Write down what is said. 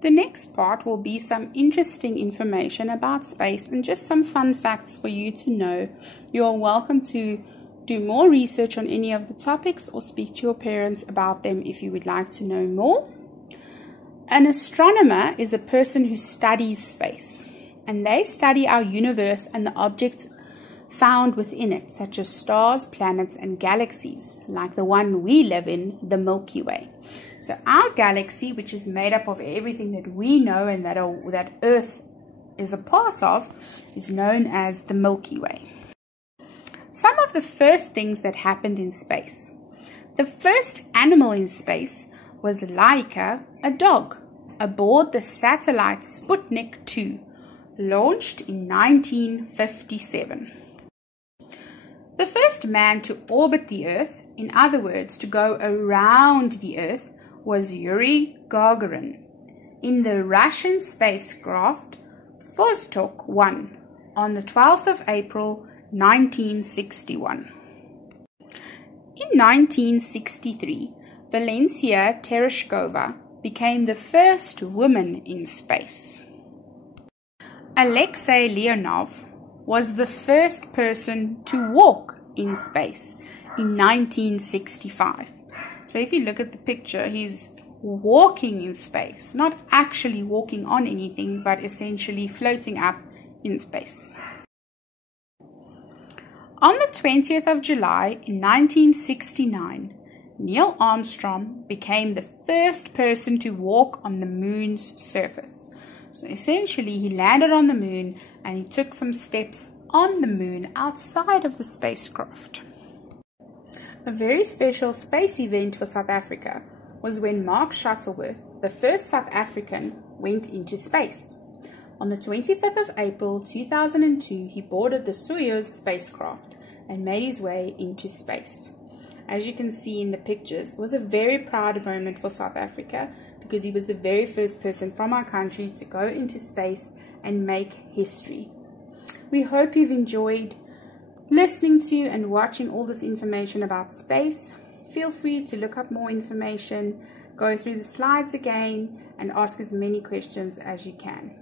The next part will be some interesting information about space and just some fun facts for you to know. You are welcome to do more research on any of the topics or speak to your parents about them if you would like to know more. An astronomer is a person who studies space, and they study our universe and the objects found within it, such as stars, planets, and galaxies, like the one we live in, the Milky Way. So our galaxy, which is made up of everything that we know and that Earth is a part of, is known as the Milky Way. Some of the first things that happened in space. The first animal in space was Laika, a dog, aboard the satellite Sputnik 2, launched in 1957. The first man to orbit the Earth, in other words, to go around the Earth, was Yuri Gagarin in the Russian spacecraft Vostok 1 on the 12th of April 1961. In 1963, Valentia Tereshkova became the first woman in space. Alexei Leonov was the first person to walk in space in 1965. So if you look at the picture, he's walking in space, not actually walking on anything, but essentially floating up in space. On the 20th of July in 1969, Neil Armstrong became the first person to walk on the moon's surface. So essentially, he landed on the moon and he took some steps on the moon outside of the spacecraft. A very special space event for South Africa was when Mark Shuttleworth, the first South African, went into space. On the 25th of April 2002, he boarded the Soyuz spacecraft and made his way into space. As you can see in the pictures, it was a very proud moment for South Africa because he was the very first person from our country to go into space and make history. We hope you've enjoyed listening to and watching all this information about space. Feel free to look up more information, go through the slides again, and ask as many questions as you can.